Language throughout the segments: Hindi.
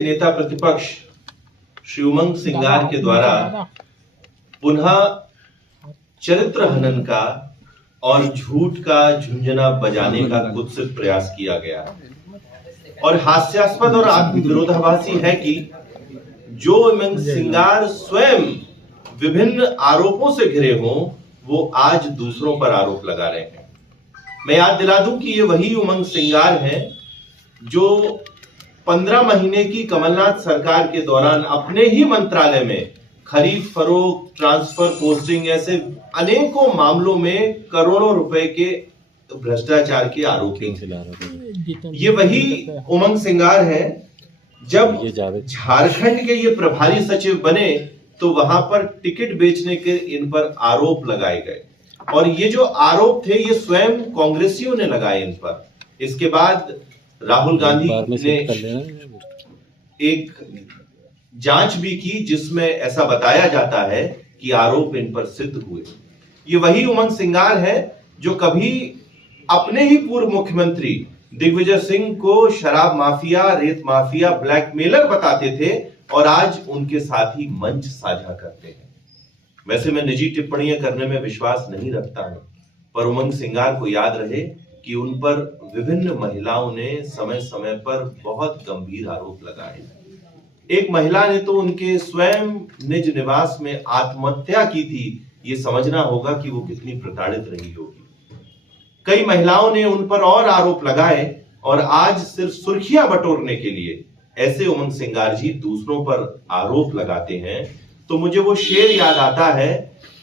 नेता प्रतिपक्ष श्री उमंग सिंगार के द्वारा पुनः चरित्र हनन का और झूठ का झुंझुना बजाने का कुत्सित प्रयास किया गया और हास्यास्पद और आत्मविरोधाभासी है कि जो उमंग सिंगार स्वयं विभिन्न आरोपों से घिरे हों, वो आज दूसरों पर आरोप लगा रहे हैं। मैं याद दिला दूं कि ये वही उमंग सिंगार हैं जो 15 महीने की कमलनाथ सरकार के दौरान अपने ही मंत्रालय में खरीद फरोख्त, ट्रांसफर, पोस्टिंग ऐसे अनेकों मामलों में करोड़ों रुपए के भ्रष्टाचार के आरोपी हैं। ये वही उमंग सिंगार है जब झारखंड के ये प्रभारी सचिव बने तो वहां पर टिकट बेचने के इन पर आरोप लगाए गए और ये जो आरोप थे ये स्वयं कांग्रेसियों ने लगाए इन पर। इसके बाद राहुल गांधी ने एक जांच भी की जिसमें ऐसा बताया जाता है कि आरोप इन पर सिद्ध हुए। ये वही उमंग सिंगार है जो कभी अपने ही पूर्व मुख्यमंत्री दिग्विजय सिंह को शराब माफिया, रेत माफिया, ब्लैकमेलर बताते थे और आज उनके साथ ही मंच साझा करते हैं। वैसे मैं निजी टिप्पणियां करने में विश्वास नहीं रखता हूं, पर उमंग सिंगार को याद रहे कि उन पर विभिन्न महिलाओं ने समय समय पर बहुत गंभीर आरोप लगाए। एक महिला ने तो उनके स्वयं निज निवास में आत्महत्या की थी। ये समझना होगा कि वो कितनी प्रताड़ित रही होगी। कई महिलाओं ने उन पर और आरोप लगाए और आज सिर्फ सुर्खियां बटोरने के लिए ऐसे उमंग सिंगार जी दूसरों पर आरोप लगाते हैं तो मुझे वो शेर याद आता है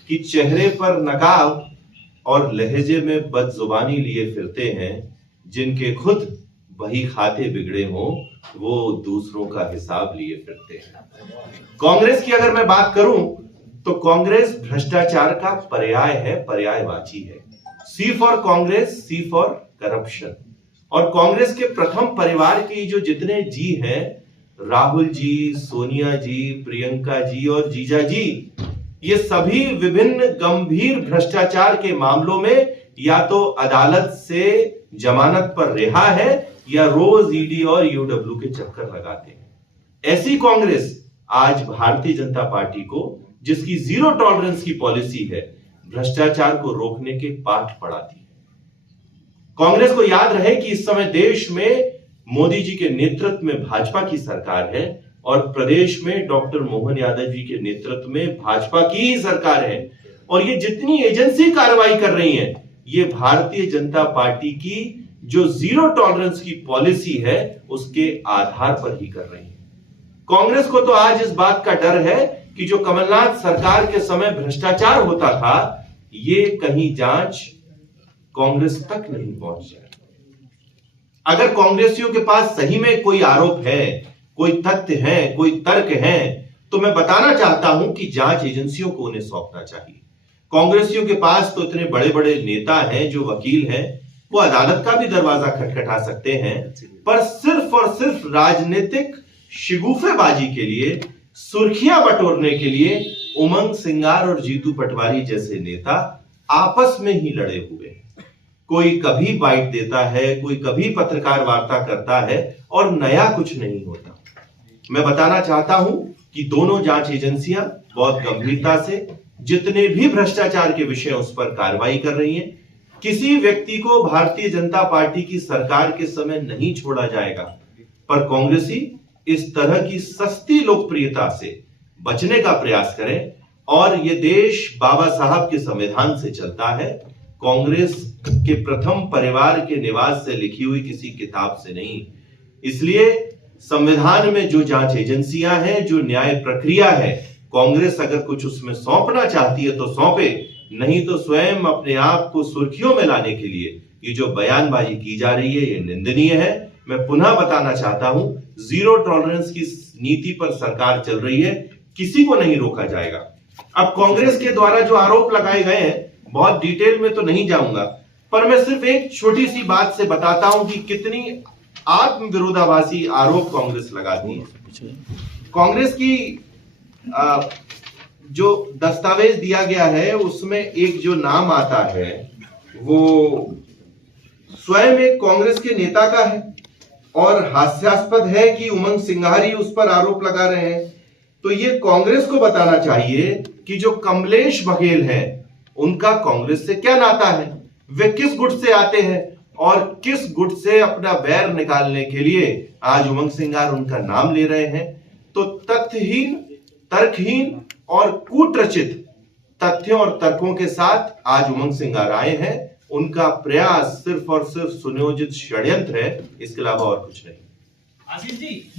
कि चेहरे पर नकाब और लहजे में बदजुबानी लिए फिरते हैं, जिनके खुद वही खाते बिगड़े हों वो दूसरों का हिसाब लिए फिरते हैं। कांग्रेस की अगर मैं बात करूं तो कांग्रेस भ्रष्टाचार का पर्याय है, पर्यायवाची है। C for Congress, C for corruption. और कांग्रेस के प्रथम परिवार के जो जितने जी हैं, राहुल जी, सोनिया जी, प्रियंका जी और जीजा जी, ये सभी विभिन्न गंभीर भ्रष्टाचार के मामलों में या तो अदालत से जमानत पर रिहा है या रोज ईडी और यूडब्ल्यू के चक्कर लगाते हैं। ऐसी कांग्रेस आज भारतीय जनता पार्टी को, जिसकी जीरो टॉलरेंस की पॉलिसी है, भ्रष्टाचार को रोकने के पाठ पढ़ाती है। कांग्रेस को याद रहे कि इस समय देश में मोदी जी के नेतृत्व में भाजपा की सरकार है और प्रदेश में डॉक्टर मोहन यादव जी के नेतृत्व में भाजपा की ही सरकार है और ये जितनी एजेंसी कार्रवाई कर रही हैं, ये भारतीय जनता पार्टी की जो जीरो टॉलरेंस की पॉलिसी है उसके आधार पर ही कर रही है। कांग्रेस को तो आज इस बात का डर है कि जो कमलनाथ सरकार के समय भ्रष्टाचार होता था, ये कहीं जांच कांग्रेस तक नहीं पहुंच जाए। अगर कांग्रेसियों के पास सही में कोई आरोप है, कोई तथ्य है, कोई तर्क है, तो मैं बताना चाहता हूं कि जांच एजेंसियों को उन्हें सौंपना चाहिए। कांग्रेसियों के पास तो इतने बड़े बड़े नेता हैं, जो वकील हैं, वो अदालत का भी दरवाजा खटखटा सकते हैं, पर सिर्फ और सिर्फ राजनीतिक शिगुफेबाजी के लिए, सुर्खियां बटोरने के लिए उमंग सिंगार और जीतू पटवारी जैसे नेता आपस में ही लड़े हुए हैं। कोई कभी बाइट देता है, कोई कभी पत्रकार वार्ता करता है और नया कुछ नहीं होता। मैं बताना चाहता हूं कि दोनों जांच एजेंसियां बहुत गंभीरता से जितने भी भ्रष्टाचार के विषय उस पर कार्रवाई कर रही हैं। किसी व्यक्ति को भारतीय जनता पार्टी की सरकार के समय नहीं छोड़ा जाएगा, पर कांग्रेसी इस तरह की सस्ती लोकप्रियता से बचने का प्रयास करें। और ये देश बाबा साहब के संविधान से चलता है, कांग्रेस के प्रथम परिवार के निवास से लिखी हुई किसी किताब से नहीं। इसलिए संविधान में जो जांच एजेंसियां हैं, जो न्याय प्रक्रिया है, कांग्रेस अगर कुछ उसमें सौंपना चाहती है तो सौंपे, नहीं तो स्वयं अपने आप को सुर्खियों में लाने के लिए ये जो बयानबाजी की जा रही है, ये निंदनीय है। मैं पुनः बताना चाहता हूं, जीरो टॉलरेंस की नीति पर सरकार चल रही है, किसी को नहीं रोका जाएगा। अब कांग्रेस के द्वारा जो आरोप लगाए गए हैं, बहुत डिटेल में तो नहीं जाऊंगा, पर मैं सिर्फ एक छोटी सी बात से बताता हूं कि कितनी आत्मविरोधाभासी आरोप कांग्रेस लगाती है। कांग्रेस की जो दस्तावेज दिया गया है उसमें एक जो नाम आता है वो स्वयं एक कांग्रेस के नेता का है और हास्यास्पद है कि उमंग सिंघार उस पर आरोप लगा रहे हैं। तो ये कांग्रेस को बताना चाहिए कि जो कमलेश बघेल है उनका कांग्रेस से क्या नाता है, वे किस गुट से आते हैं और किस गुट से अपना बैर निकालने के लिए आज उमंग सिंघार उनका नाम ले रहे हैं। तो तथ्यहीन, तर्कहीन और कूटरचित तथ्यों और तर्कों के साथ आज उमंग सिंघार आए हैं। उनका प्रयास सिर्फ और सिर्फ सुनियोजित षड्यंत्र है, इसके अलावा और कुछ नहीं। आशीष जी